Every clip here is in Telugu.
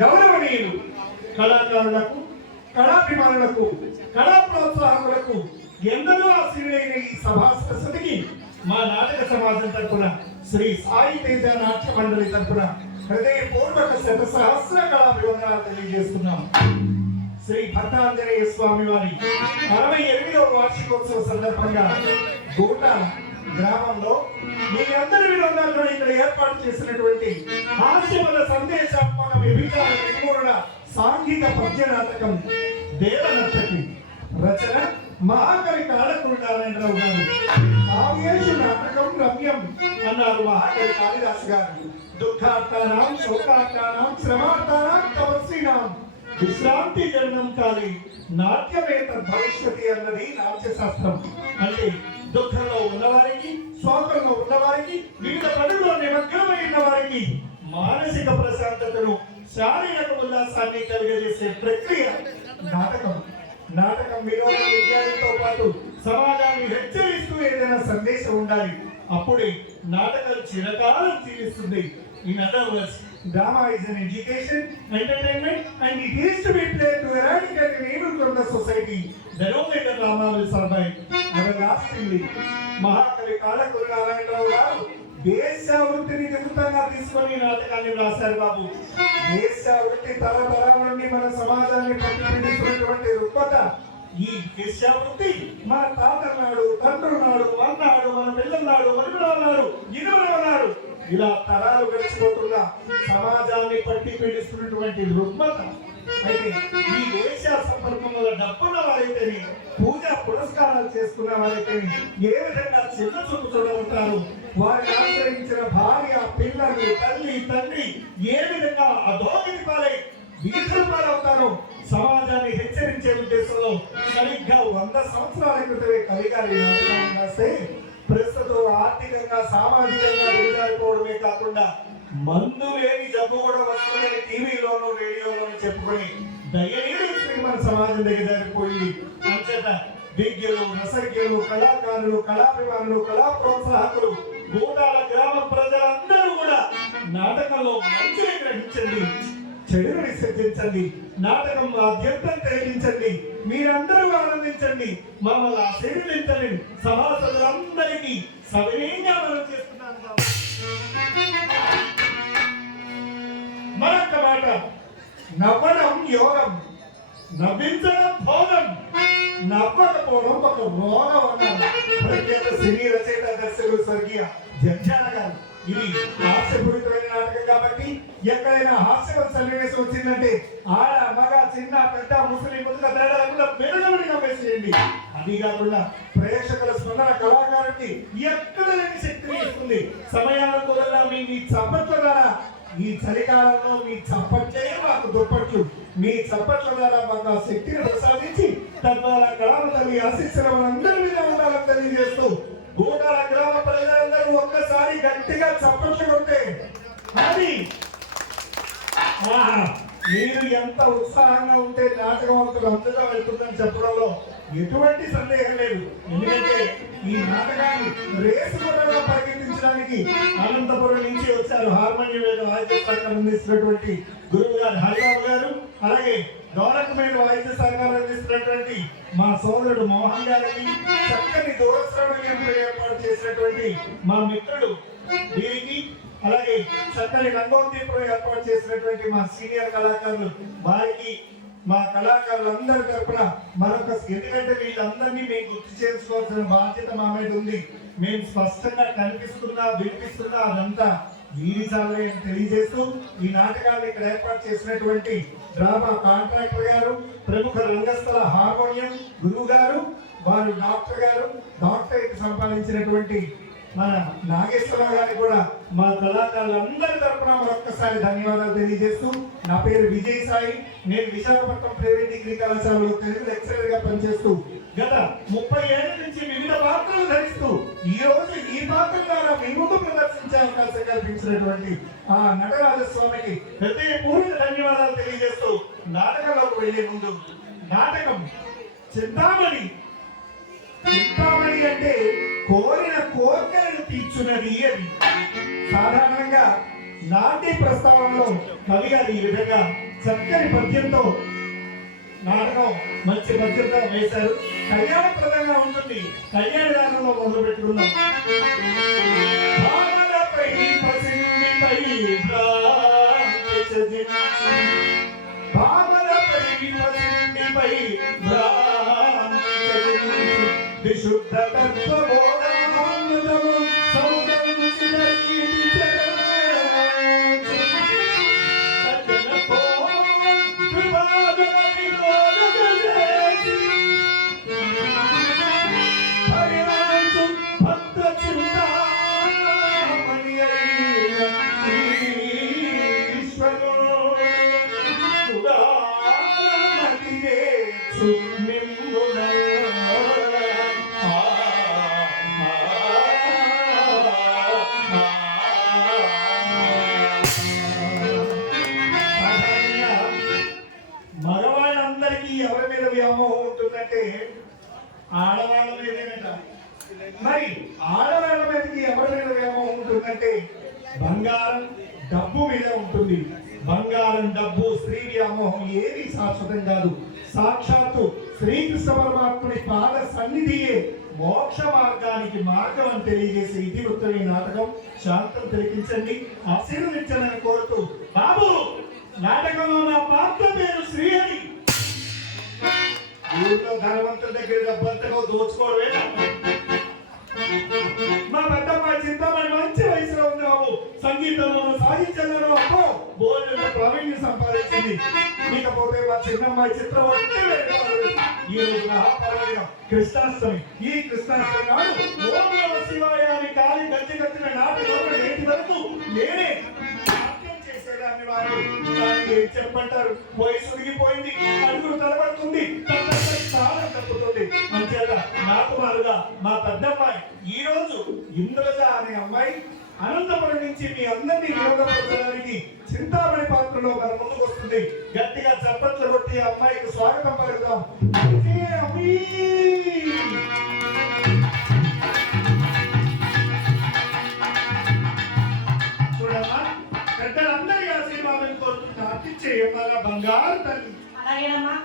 గౌరవనీయులు కళాకారులకు, కళాభిమానులకు, కళా ప్రోత్సాహకులకు ఎందరో ఆశీర్వైన ఈ సభా సరస్వతికి మా నాటక సమాజం తరపున శ్రీ సాయి తేజ నాట్య మండలి తరపున హృదయపూర్వక శతసహస్ర కళాభివందనాలు తెలియజేస్తున్నాం. శ్రీ భక్తాంజనేయ స్వామి వారి 68వ వార్షికోత్సవ సందర్భంగా గూట గ్రామంలో మీ అందరి వినోదాలను ఇక్కడ ఏర్పాటు చేసినటువంటి హాస్యమల సందేశాత్మక విభిన్న నిర్మూలన సాంఘిక పద్య నాటకం దేవనర్తకి రచన మహాకవి కాళకూరి నారాయణరావు గారు. కావ్యేషు నాటకం రమ్యం అన్నారు మహాకవి కాళిదాసు గారు. దుఃఖార్తానాం శోకార్తానాం శ్రమార్తానాం తపస్వినాం విశ్రాంతి జన్మం కాలి నాట్యమేత భవిష్యతి అన్నది నాట్యశాస్త్రం. అంటే దుఃఖంలో ఉన్నవారికి, శోకంలో ఉన్నవారికి, వివిధ పనుల్లో నిమగ్నమైన వారికి మానసిక ప్రశాంతతను, శారీరక ఉల్లాసాన్ని కలిగజేసే ప్రక్రియ నాటకం. నాటకం వినోద విజ్ఞానంతో పాటు సమాజాన్ని హెచ్చరిస్తూ ఏదైనా సందేశం ఉండాలి. అప్పుడే నాటకం చిరకాలం జీవిస్తుంది. In other words, drama is an education, entertainment, and it is to be played to eradicate an evil from the society. Then only the drama will survive everlastingly. మహాకవి కాళకూరి నారాయణరావు గారు దేశవృత్తిని నిమిత్తంగా తీసుకొని నాటకాన్ని రాశారు బాబు. దేశవృత్తి తరతరాల నుండి మన సమాజాన్ని పట్టినటువంటి రుగ్మత. ఈ దేశవృత్తి మన తాతన్నాడు, తండ్రున్నాడు, అన్నాడు, మన పిల్లన్నాడు, మరుగున్నాడు, ఇరువున్నాడు, ఇలా తరాలు గడిచిపోతున్న సమాజాన్ని పట్టి పీడిస్తున్నటువంటి రుగ్మత. అయితే ఈ దేశ సంపర్కంలో డబ్బున్న వారైతేనే, పూజా పురస్కారాలు చేసుకున్న వారైతేనే ఏ విధంగా చిన్న చూపు చూడవుతారు, వారిని ఆశ్రయించిన భార్య, పిల్లలు, తల్లి, తండ్రి ఏ విధంగా అధోగతి పాలై వీధుల పాలవుతారో సమాజాన్ని హెచ్చరించే ఉద్దేశంలో సరిగ్గా 100 సంవత్సరాల క్రితమే కవిగారి నాటకాన్ని రాస్తే ప్రస్తుతం ఆర్థికంగా, సామాజికంగా ఎదుర్కోవడమే కాకుండా మందు లేని జబ్బు కూడా వస్తుంది రచయితలు, కళాకారులు, కళాభిమానులు, కళా ప్రోత్సాహకులు, గూడాల గ్రామ ప్రజలందరూ కూడా నాటకంలో మంచిని గ్రహించండి, చెడును విసర్జించండి, నాటకం అత్యంతం తగ్గించండి, మీరందరూ ఆనందించండి, మమ్మల్ని ఆశీర్వదించండి. సభాసదులందరికీ సవినయంగా మనం చేస్తున్నాను. మరొక మాట, నవ్వడం యోగం, నవ్వించడం భోగం, నవ్వకపోవడం ఒక రోగం అన్నారు ప్రఖ్యాత సినీ రచయిత దర్శకుడు స్వర్గీయ జంధ్యాల గారు. ఇది హాస్యపూరితమైన నాటకం కాబట్టి ఎక్కడైనా హాస్యం సన్నివేశం వచ్చిందంటే ఆడ మగ చిన్న పెద్ద ముసలి ముద్ద తేడా లేకుండా వెనుకబడి నవ్వేసేయండి. అది కాకుండా ప్రేక్షకుల స్పందన కళాకారుడికి ఎక్కడ లేని శక్తిని ఇస్తుంది. సమయానుకూలంగా మీ చప్పట్ల ద్వారా, ఈ చలికాలంలో మీ చప్పట్లే మాకు దుప్పట్లు, మీ చప్పట్ల ద్వారా మాకు ఆ శక్తిని ప్రసాదించి తద్వారా గ్రామ తల్లి ఆశీస్సులను అందరి మీద ఉండాలని తెలియజేస్తూ గూడాల గ్రామ ప్రజలందరూ ఒక్కసారి గట్టిగా చప్పట్లు కొట్టే అది మీరు ఎంత ఉత్సాహంగా ఉంటే నాటకవంతులు అందుగా వెళ్తుందని చెప్పడంలో ఎటువంటి సందేహం లేదు. ఎందుకంటే ఈ నాటకాన్ని రేసు కూడా పరిగెత్తించడానికి అనంతపురం నుంచి వచ్చారు హార్మోనియం మీద వాయిద్య సహకారం అందిస్తున్నటువంటి గురువు గారు హరిబాబు గారు, అలాగే గౌరవమైన వాయిద్య సహకారం అందిస్తున్నటువంటి మా సోదరుడు మోహన్ గారికి, చక్కని దూరశ్రవణ్యం ఏర్పాటు చేసినటువంటి మా మిత్రుడు వీరికి, అలాగే చక్కని రంగోద్దీపం ఏర్పాటు చేసినటువంటి మా సీనియర్ కళాకారులు వారికి, మా కళాకారులందరి తరపున మరొక, ఎందుకంటే వీళ్ళందరినీ మేము గుర్తు చేసుకోవాల్సిన బాధ్యత మా మీద ఉంది. మేము స్పష్టంగా కనిపిస్తున్నా వినిపిస్తున్నా అదంతా వీరి చాలే అని తెలియజేస్తూ ఈ నాటకాన్ని ఇక్కడ ఏర్పాటు చేసినటువంటి డ్రామా కాంట్రాక్టర్ గారు, ప్రముఖ రంగస్థల హార్మోనియం గురువు గారు, వారు డాక్టర్ గారు, డాక్టరేట్ సంపాదించినటువంటి మన నాగేశ్వరరావు గారికి కూడా మా కళాకారులందరి తరపున మరొక్కసారి ధన్యవాదాలు తెలియజేస్తూ, నా పేరు విజయ్ సాయి, నేను విశాఖపట్నం ప్రైవేట్ డిగ్రీ కళాశాలలో తెలుగు లెక్చరర్ గా పనిచేస్తూ గత 30 ఏళ్ల నుంచి వివిధ పాత్రలు ధరిస్తూ ఈ రోజు ఈ పాత్ర ద్వారా మీ ముందు ప్రదర్శించే అవకాశం కల్పించినటువంటి ఆ నటరాజస్వామికి హృదయపూర్వక ధన్యవాదాలు తెలియజేస్తూ నాటకంలోకి వెళ్లే ముందు, నాటకం చింతామణి అంటే కోరిన కోరికలను తీర్చున్నది అని సాధారణంగా నాట్య ప్రస్తావనలో కవి గారు ఈ విధంగా చక్కని పద్యంతో నాటకం మంచి పద్యంతో వేశారు. కళ్యాణప్రదంగా ఉంటుంది. కళ్యాణ గానంలో మొదలు పెట్టుకున్నాం. విశుద్ధ తత్వబోధామృతము మగవాళ్ళందరికీ ఎవరి మీద వ్యామోహం ఉంటుందంటే ఆడవాళ్ళ మీదేనట. మరి ఆడవాళ్ళ మీదకి ఎవరి మీద వ్యామోహం ఉంటుందంటే బంగారం డబ్బు మీద ఉంటుంది. బంగారం డబ్బు స్త్రీ వ్యామోహం ఏది శాశ్వతం కాదు. సాక్షాత్తు శ్రీకృష్ణ పరమాత్ముడి పాద సన్నిధియే మోక్ష మార్గానికి మార్గం అని తెలియజేసే ఇతివృత్తం ఈ నాటకం. శాంతం తిలకించండి, ఆశీర్వదించండి కోరుతూ, బాబు నాటకంలో నా పాత్ర పేరు శ్రీ అని. ఊళ్ళో ధనవంతుల దగ్గర డబ్బంతగా దోచుకోవడమే. మా పెద్దమ్మాయి చింతామణి మంచి వయసులో ఉంది బాబు. సంగీతంలోనూ సాహిత్యంలోనూ అబ్బో బోర్డు ప్రావీణ్యం సంపాదించింది. ఇకపోతే మా చిన్నమ్మాయి చిత్రవర్తి ఈ రోజు మహాపర్వదినం కృష్ణాష్టమి. ఈ కృష్ణాష్టమి నాడు ఓం నమః శివాయ అని కాలి గట్టి కట్టిన నాటకంలో నేటి వరకు నేనే చేసేదాన్ని. వారు దానికి చెప్పంటారు, వయసు ఉడిగిపోయింది, అడుగులు తలబడుతుంది, స్థానం తప్పుతుంది. అంచేత నాకు మారుగా మా పెద్దమ్మాయి ఈ రోజు ఇంద్రజ అనే అమ్మాయి అనంతపురం నుంచి మీ అందరినీ వినోదపరచడానికి చింతామణి పాత్రలో మన ముందుకు వస్తుంది. గట్టిగా చప్పట్లు కొట్టి అమ్మాయికి స్వాగతం పలుకుతాం. చేయమల బంగారు తల్లి. అలాగేనమ్మా.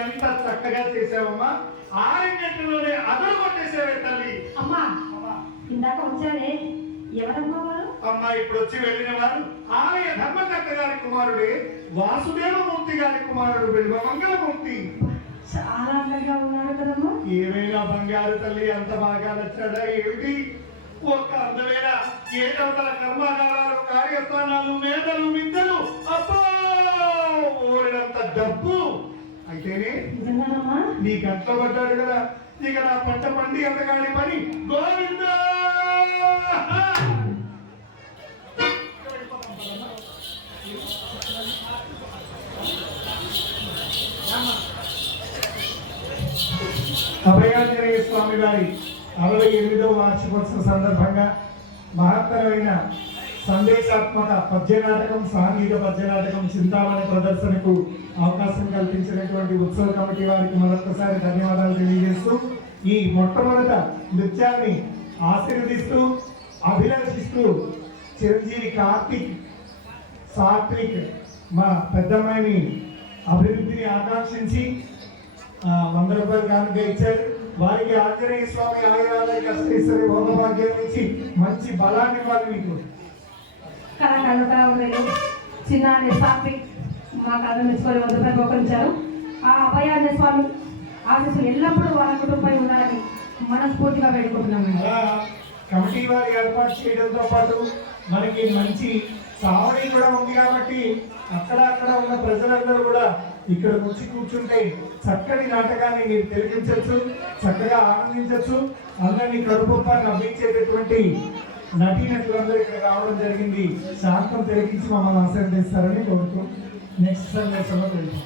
ఎంత చక్కగా చేసావమ్మా. 6 గంటల్లోనే అదరు కొట్టేసావే తల్లి. అమ్మా ఇందాక వచ్చారే ఎవరమ్మా వారు? అమ్మా ఇప్పుడు వచ్చి వెళ్ళిన వారు ఆలయ ధర్మకర్త గారి కుమారుడే వాసుదేవమూర్తి గారి కుమారుడు బిల్వమంగళమూర్తి. చాలా అందంగా ఉన్నారు కదమ్మా. ఏమైనా బంగారు తల్లి అంత బాగా నచ్చాడా ఏమిటి? ఒక్క అందమైన ఏకవతల కర్మాగారాలు, కార్యస్థానాలు, మేధలు, విద్యలు, అబ్బో ఓరినంత డబ్బు. అయితేనే నీ గంటలో పడ్డాడు కదా, ఇక నా పంట పండి ఎంతగాని పని గోవింద. అభయాంజనేయ స్వామి వారి 68వ వార్షికోత్సవ సందర్భంగా మహత్తరమైన సందేశాత్మక పద్యనాటకం, సాంఘిక పద్యనాటకం చింతామణి ప్రదర్శనకు అవకాశం కల్పించినటువంటి ఉత్సవ కమిటీ వారికి మరొకసారి ధన్యవాదాలు తెలియజేస్తూ, ఈ మొట్టమొదట నృత్యాన్ని ఆశీర్వదిస్తూ అభిలషిస్తూ చిరంజీవి కార్తిక్ సాత్విక్ మా పెద్దమ్మాయిని అభివృద్ధిని ఆకాంక్షించి 100 రూపాయలు కానుక ఇచ్చారు. వారికి ఆంజనేయ స్వామి ఆయురాలయ కష్టేశ్వరి భోగభాగ్యం నుంచి మంచి బలాన్ని ఇవ్వాలి. మీకు చిన్న సాత్విక్ మా కథ మెచ్చుకొని 100 రూపాయలు గోకరించారు. ఆ అభయాంజనేయ స్వామి ఆశీస్సులు ఎల్లప్పుడూ వాళ్ళ కుటుంబం ఉండాలని మనస్ఫూర్తిగా వేడుకుంటున్నాము. కమిటీ వారి ఏర్పాటు చేయడంతో పాటు మనకి మంచి సావడి కూడా ఉంది కాబట్టి అక్కడ ఉన్న ప్రజలందరూ కూడా ఇక్కడ వచ్చి కూర్చుంటే చక్కటి నాటకాన్ని మీరు తిలకించవచ్చు, చక్కగా ఆనందించవచ్చు. అందరినీ కడుపుప్ప నవ్వించేటటువంటి నటీనటులందరూ ఇక్కడ రావడం జరిగింది. శాంతం తిలకించి మమ్మల్ని ఆశీర్వదిస్తారని కోరుతూ నెక్స్ట్ సందేశంలో తెలుసు.